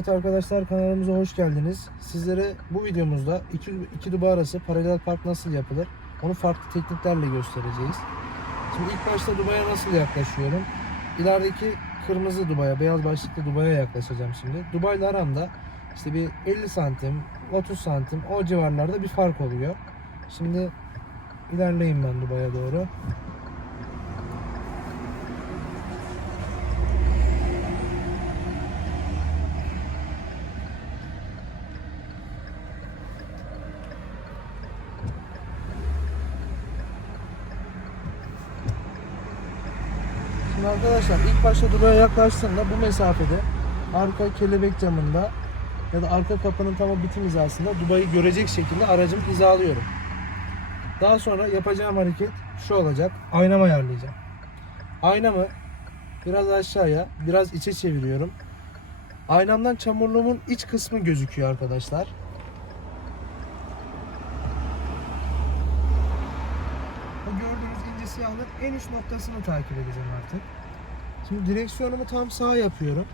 Evet arkadaşlar kanalımıza hoş geldiniz. Sizlere bu videomuzda iki, iki duba arası paralel park nasıl yapılır onu farklı tekniklerle göstereceğiz. Şimdi ilk başta dubaya nasıl yaklaşıyorum? İlerideki kırmızı dubaya, beyaz başlıklı dubaya yaklaşacağım şimdi. Dubayla aramda işte bir 50 santim, 30 santim o civarlarda bir fark oluyor. Şimdi ilerleyeyim ben dubaya doğru. Arkadaşlar ilk başta dubaya yaklaştığımda bu mesafede arka kelebek camında ya da arka kapının tam bitim hizasında dubayı görecek şekilde aracımı hizalıyorum. Daha sonra yapacağım hareket şu olacak. Aynamı ayarlayacağım. Aynamı biraz aşağıya, biraz içe çeviriyorum. Aynamdan çamurluğumun iç kısmı gözüküyor arkadaşlar. O gördüğünüz ince siyahlık en üst noktasını takip edeceğim artık. Şimdi direksiyonumu tam sağa yapıyorum.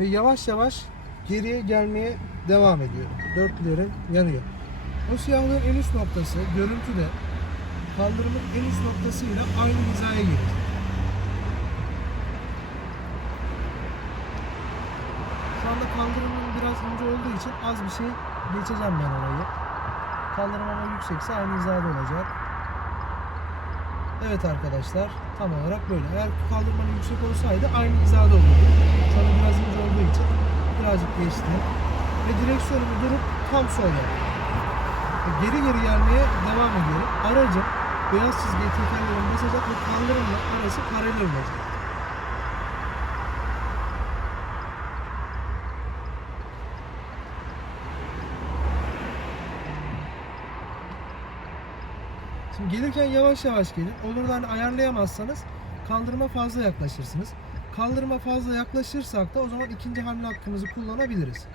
Ve yavaş yavaş geriye gelmeye devam ediyorum. Dörtlerim yanıyor. O siyahlığın en üst noktası görüntüde kaldırımın en üst noktasıyla aynı hizaya gelir. Şu anda kaldırımın biraz ince olduğu için az bir şey geçeceğim ben orayı. Kaldırım ama yüksekse aynı hizada olacak. Evet arkadaşlar tam olarak böyle. Eğer kaldırmanın yüksek olsaydı aynı hizada olurdu. Şu anda biraz ince olduğu için birazcık geçti. Ve direksiyonumu durup tam sol yaptım. Ve Geri geri gelmeye devam ediyorum. Aracım beyaz çizgiye tekerlerim basacak ve kaldırımla arası paralel olacak. Şimdi gelirken yavaş yavaş gelin. Olur da hani ayarlayamazsanız kaldırıma fazla yaklaşırsınız. Kaldırıma fazla yaklaşırsak da o zaman ikinci hamle hakkımızı kullanabiliriz.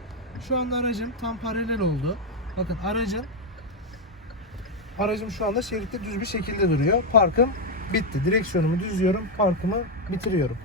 Şu anda aracım tam paralel oldu. Bakın aracın aracım şu anda şeritte düz bir şekilde duruyor. Parkım bitti. Direksiyonumu düzlüyorum. Parkımı bitiriyorum.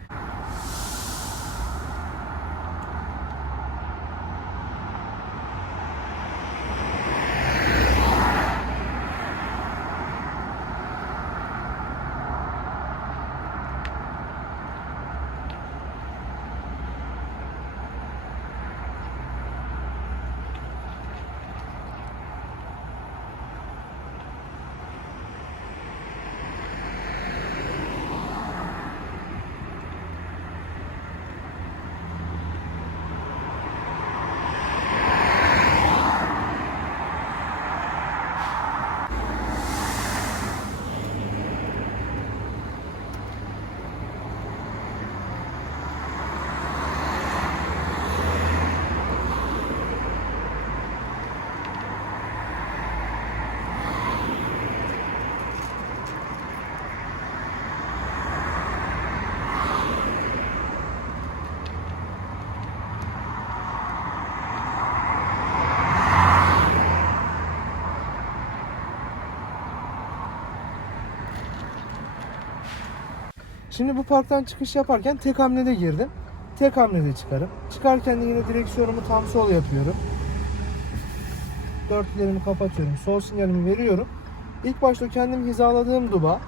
Şimdi bu parktan çıkış yaparken tek hamlede girdim. Tek hamlede çıkarım. Çıkarken de yine direksiyonumu tam sol yapıyorum. Dörtlerimi kapatıyorum. Sol sinyalimi veriyorum. İlk başta kendim hizaladığım duba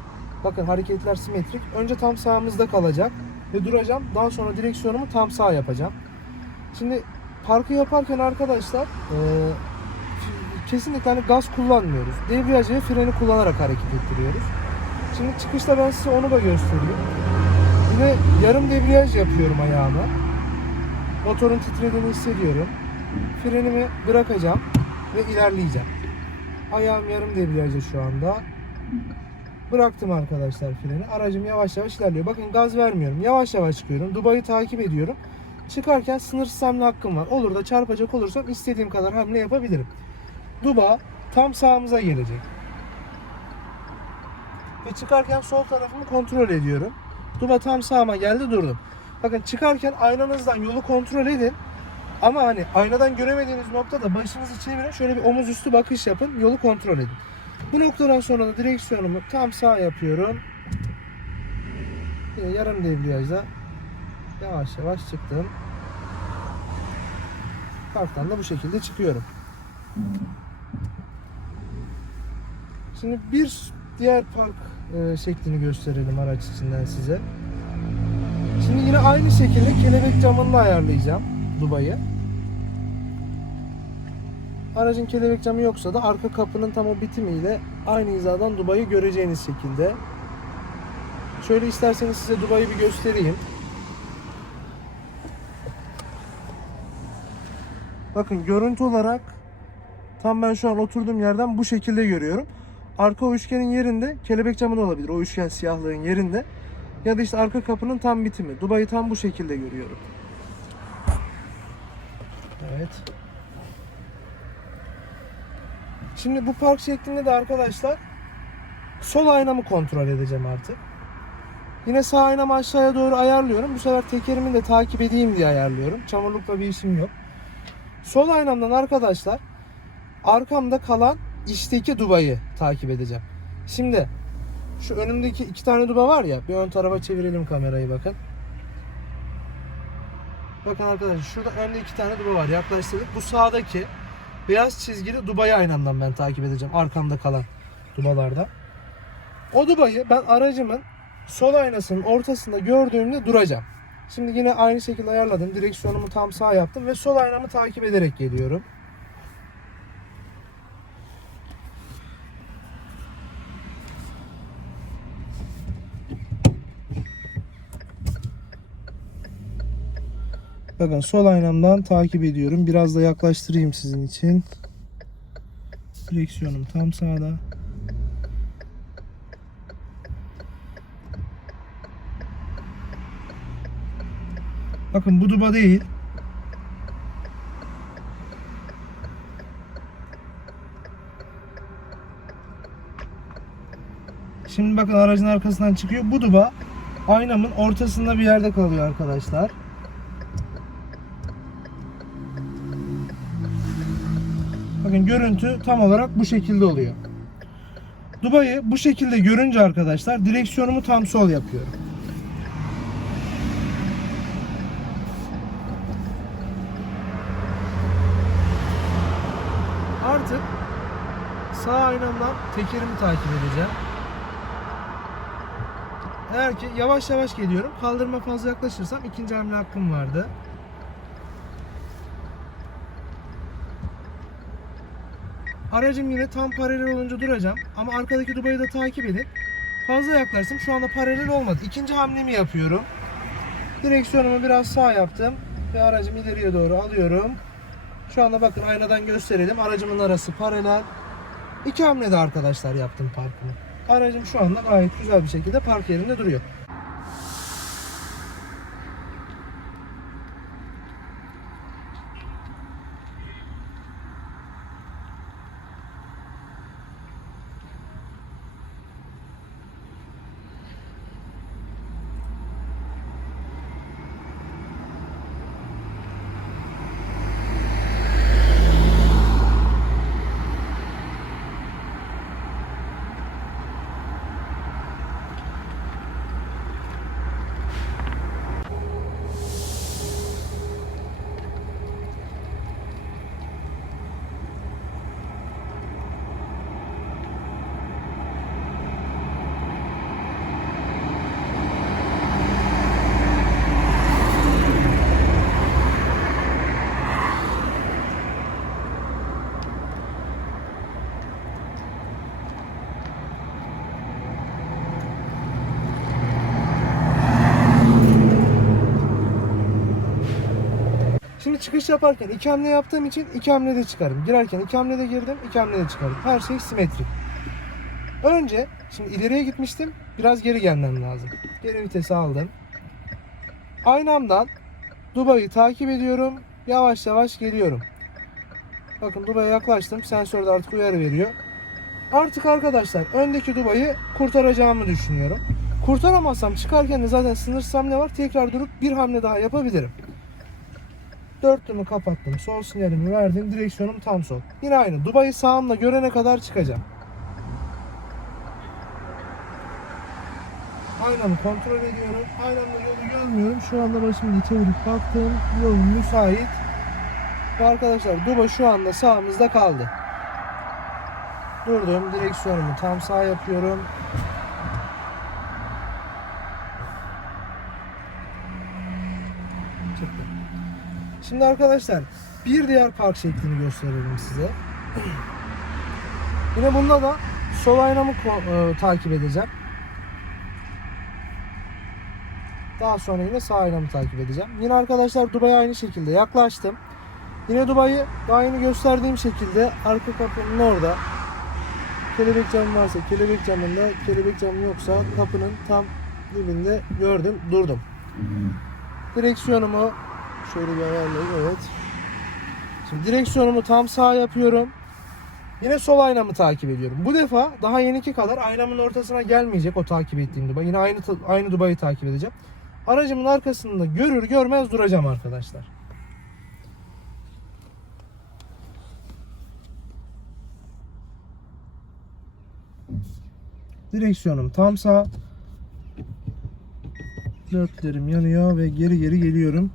bakın hareketler simetrik. Önce tam sağımızda kalacak ve duracağım. Daha sonra direksiyonumu tam sağ yapacağım. Şimdi parkı yaparken arkadaşlar eee, kesinlikle hani gaz kullanmıyoruz. Debriyaj ve freni kullanarak hareket ettiriyoruz. Şimdi çıkışta ben size onu da göstereyim. Yine yarım debriyaj yapıyorum ayağıma. Motorun titrediğini hissediyorum. Frenimi bırakacağım ve ilerleyeceğim. Ayağım yarım debriyajda şu anda. Bıraktım arkadaşlar freni. Aracım yavaş yavaş ilerliyor. Bakın gaz vermiyorum. Yavaş yavaş çıkıyorum. Dubai'yi takip ediyorum. Çıkarken sınırsız hamle hakkım var. Olur da çarpacak olursam istediğim kadar hamle yapabilirim. Duba tam sağımıza gelecek. Ve çıkarken sol tarafımı kontrol ediyorum. Duba tam sağıma geldi durdum. Bakın çıkarken aynanızdan yolu kontrol edin. Ama hani aynadan göremediğiniz noktada başınızı çevirin. Şöyle bir omuz üstü bakış yapın. Yolu kontrol edin. Bu noktadan sonra da direksiyonumu tam sağ yapıyorum. Yine yarım debriyajda Yavaş yavaş çıktım. Parktan da bu şekilde çıkıyorum. Şimdi bir diğer park e, şeklini gösterelim araç içinden size. Şimdi yine aynı şekilde kelebek camını da ayarlayacağım Dubai'ye. Aracın kelebek camı yoksa da arka kapının tam o bitimiyle aynı hizadan Dubai'yi göreceğiniz şekilde. Şöyle isterseniz size Dubai'yi bir göstereyim. Bakın görüntü olarak tam ben şu an oturduğum yerden bu şekilde görüyorum. Arka o üçgenin yerinde kelebek camı da olabilir. O üçgen siyahlığın yerinde. Ya da işte arka kapının tam bitimi. Dubai'yi tam bu şekilde görüyorum. Evet. Şimdi bu park şeklinde de arkadaşlar sol aynamı kontrol edeceğim artık. Yine sağ aynamı aşağıya doğru ayarlıyorum. Bu sefer tekerimi de takip edeyim diye ayarlıyorum. Çamurlukla bir işim yok. Sol aynamdan arkadaşlar arkamda kalan içteki dubayı takip edeceğim. Şimdi şu önümdeki iki tane duba var ya bir ön tarafa çevirelim kamerayı bakın. Bakın arkadaşlar şurada önde iki tane duba var yaklaştırdık. Bu sağdaki beyaz çizgili dubayı aynamdan ben takip edeceğim arkamda kalan dubalarda. O dubayı ben aracımın sol aynasının ortasında gördüğümde duracağım. Şimdi yine aynı şekilde ayarladım. Direksiyonumu tam sağ yaptım ve sol aynamı takip ederek geliyorum. Bakın sol aynamdan takip ediyorum. Biraz da yaklaştırayım sizin için. Direksiyonum tam sağda. Bakın bu duba değil. Şimdi bakın aracın arkasından çıkıyor. Bu duba aynamın ortasında bir yerde kalıyor arkadaşlar. Bakın görüntü tam olarak bu şekilde oluyor. Dubayı bu şekilde görünce arkadaşlar direksiyonumu tam sol yapıyorum. Artık sağ aynamdan tekerimi takip edeceğim. Eğer ki yavaş yavaş geliyorum. Kaldırıma fazla yaklaşırsam ikinci hamle hakkım vardı. Aracım yine tam paralel olunca duracağım. Ama arkadaki dubayı da takip edip fazla yaklaştım. Şu anda paralel olmadı. İkinci hamlemi yapıyorum. Direksiyonumu biraz sağ yaptım. Ve aracımı ileriye doğru alıyorum. Şu anda bakın aynadan gösterelim. Aracımın arası paralel. İki hamlede arkadaşlar yaptım parkımı. Aracım şu anda gayet güzel bir şekilde park yerinde duruyor. Şimdi çıkış yaparken iki hamle yaptığım için iki hamlede çıkarım. Girerken iki hamlede girdim, iki hamlede çıkarım. Her şey simetrik. Önce, şimdi ileriye gitmiştim. Biraz geri gelmem lazım. Geri vitesi aldım. Aynamdan Dubai'yi takip ediyorum. Yavaş yavaş geliyorum. Bakın Dubai'ye yaklaştım. Sensör de artık uyarı veriyor. Artık arkadaşlar öndeki Dubai'yi kurtaracağımı düşünüyorum. Kurtaramazsam çıkarken de zaten sınırsız hamle var. Tekrar durup bir hamle daha yapabilirim. Dörtlümü kapattım. Sol sinyalimi verdim. Direksiyonum tam sol. Yine aynı. Dubai'yi sağımla görene kadar çıkacağım. Aynamı kontrol ediyorum. Aynamda yolu görmüyorum. Şu anda başımı çevirip baktım. Yol müsait. Arkadaşlar Duba şu anda sağımızda kaldı. Durdum. Direksiyonumu tam sağ yapıyorum. Şimdi arkadaşlar bir diğer park şeklini gösterelim size. Yine bunda da sol aynamı e, takip edeceğim. Daha sonra yine sağ aynamı takip edeceğim. Yine arkadaşlar Dubai'ye aynı şekilde yaklaştım. Yine Dubai'yi daha yeni gösterdiğim şekilde arka kapının orada kelebek camı varsa kelebek camında, kelebek camı yoksa kapının tam dibinde gördüm, durdum. Direksiyonumu şöyle bir ayarlayayım, evet. Şimdi direksiyonumu tam sağ yapıyorum. Yine sol aynamı takip ediyorum. Bu defa daha yeniki kadar aynamın ortasına gelmeyecek o takip ettiğim Dubai. Yine aynı aynı Dubai'yi takip edeceğim. Aracımın arkasında görür görmez duracağım arkadaşlar. Direksiyonum tam sağ. Dörtlerim yanıyor ve geri geri geliyorum.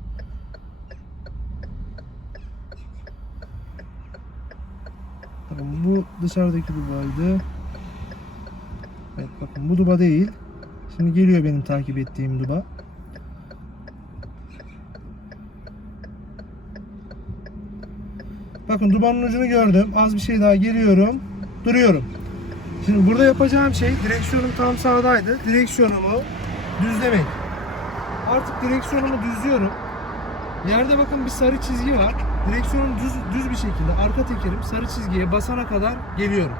Bakın bu dışarıdaki dubaydı. Evet bakın bu duba değil. Şimdi geliyor benim takip ettiğim duba. Bakın dubanın ucunu gördüm. Az bir şey daha geliyorum. Duruyorum. Şimdi burada yapacağım şey direksiyonum tam sağdaydı. Direksiyonumu düzlemek. Artık direksiyonumu düzlüyorum. Yerde bakın bir sarı çizgi var. Direksiyonum düz, düz bir şekilde arka tekerim sarı çizgiye basana kadar geliyorum.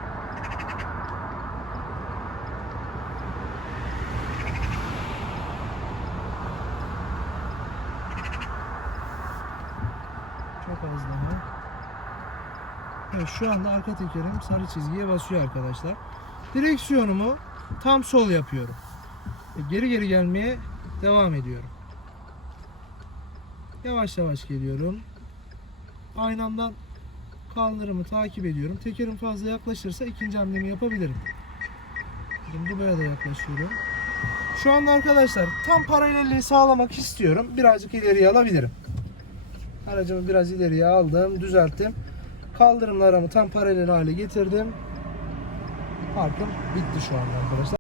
Çok az daha. Evet şu anda arka tekerim sarı çizgiye basıyor arkadaşlar. Direksiyonumu tam sol yapıyorum. Ve geri geri gelmeye devam ediyorum. Yavaş yavaş geliyorum. Aynamdan kaldırımı takip ediyorum. Tekerim fazla yaklaşırsa ikinci hamlemi yapabilirim. Şimdi Dubai'ye da yaklaşıyorum. Şu anda arkadaşlar tam paralelliği sağlamak istiyorum. Birazcık ileriye alabilirim. Aracımı biraz ileriye aldım, düzelttim. Kaldırımlarımı tam paralel hale getirdim. Parkım bitti şu anda arkadaşlar.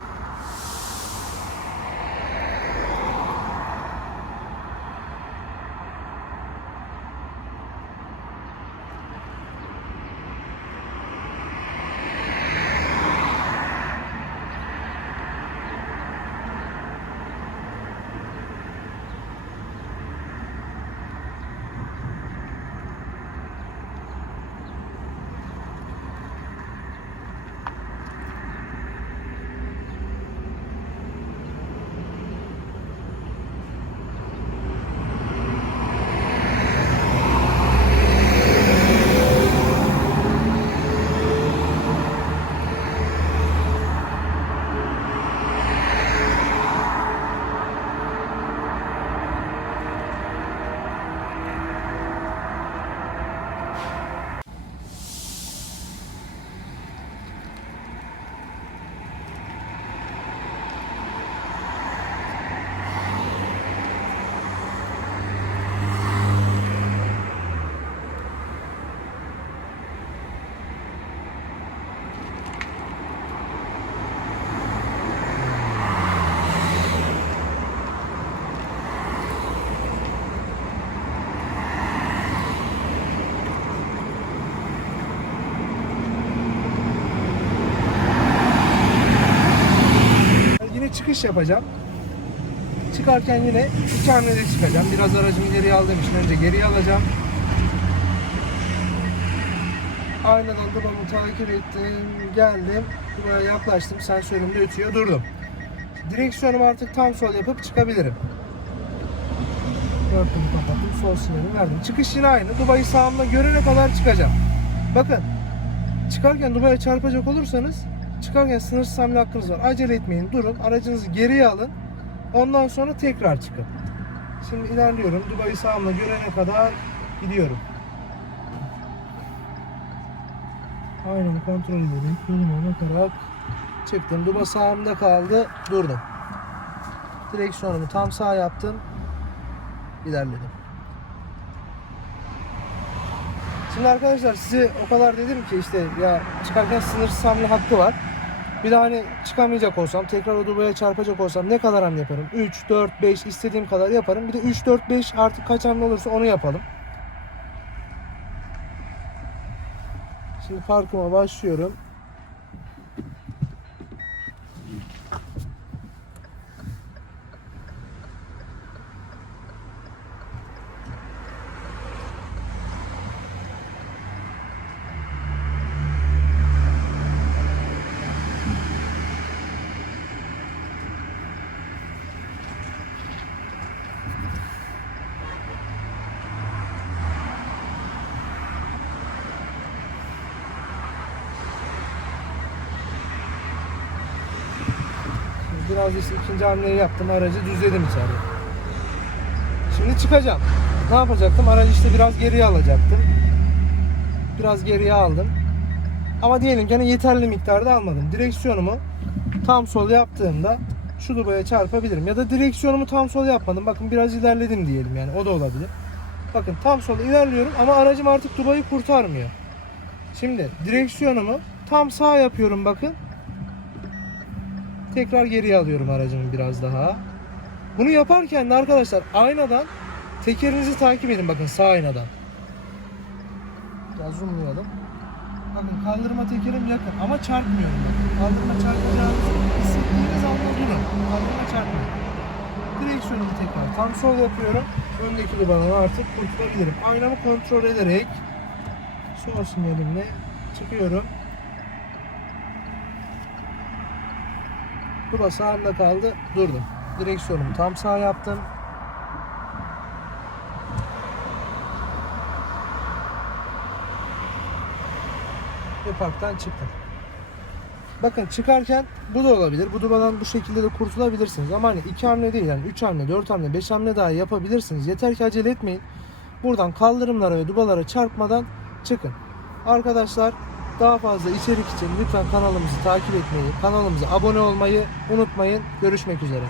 Yine çıkış yapacağım. Çıkarken yine iki hamlede çıkacağım. Biraz aracımı geriye aldığım için önce geriye alacağım. Aynadan dubamı takip ettim. Geldim. Buraya yaklaştım. Sensörümde ötüyor. Durdum. Direksiyonumu artık tam sol yapıp çıkabilirim. Dörtümü kapattım. Sol sinyalimi verdim. Çıkış yine aynı. Dubayı sağımda görene kadar çıkacağım. Bakın. Çıkarken Dubai'ye çarpacak olursanız çıkarken sınırsız hakkınız var. Acele etmeyin. Durun. Aracınızı geriye alın. Ondan sonra tekrar çıkın. Şimdi ilerliyorum. Dubai'yi sağımda görene kadar gidiyorum. Aynamı kontrol edelim. Yoluma bakarak çıktım. Duba sağımda kaldı. Durdum. Direksiyonumu tam sağ yaptım. İlerledim. Şimdi arkadaşlar size o kadar dedim ki işte ya çıkarken sınırsız hamle hakkı var. Bir de hani çıkamayacak olsam tekrar o dubaya çarpacak olsam ne kadar hamle yaparım? 3, 4, 5 istediğim kadar yaparım. Bir de 3, 4, 5 artık kaç hamle olursa onu yapalım. Şimdi parkıma başlıyorum. Biraz işte ikinci hamleyi yaptım. Aracı düzledim içeride. Şimdi çıkacağım. Ne yapacaktım? Aracı işte biraz geriye alacaktım. Biraz geriye aldım. Ama diyelim ki hani yeterli miktarda almadım. Direksiyonumu tam sol yaptığımda şu dubaya çarpabilirim. Ya da direksiyonumu tam sol yapmadım. Bakın biraz ilerledim diyelim yani. O da olabilir. Bakın tam sol ilerliyorum ama aracım artık dubayı kurtarmıyor. Şimdi direksiyonumu tam sağ yapıyorum bakın. Tekrar geriye alıyorum aracımı biraz daha. Bunu yaparken de arkadaşlar aynadan tekerinizi takip edin bakın sağ aynadan. Biraz zoomlayalım. Bakın kaldırma tekerim yakın ama çarpmıyorum. Kaldırma çarpacağınızı hissettiğiniz anda durun. Kaldırma çarpmıyor. Direksiyonumu tekrar tam sol yapıyorum. Öndeki dubanı artık kurtulabilirim. Aynamı kontrol ederek sol sinyalimle çıkıyorum. Duba sağımda kaldı. Durdum. Direksiyonumu tam sağ yaptım. Ve parktan çıktım. Bakın çıkarken bu da olabilir. Bu dubadan bu şekilde de kurtulabilirsiniz. Ama hani iki hamle değil yani üç hamle, dört hamle, beş hamle daha yapabilirsiniz. Yeter ki acele etmeyin. Buradan kaldırımlara ve dubalara çarpmadan çıkın. Arkadaşlar daha fazla içerik için lütfen kanalımızı takip etmeyi, kanalımıza abone olmayı unutmayın. Görüşmek üzere.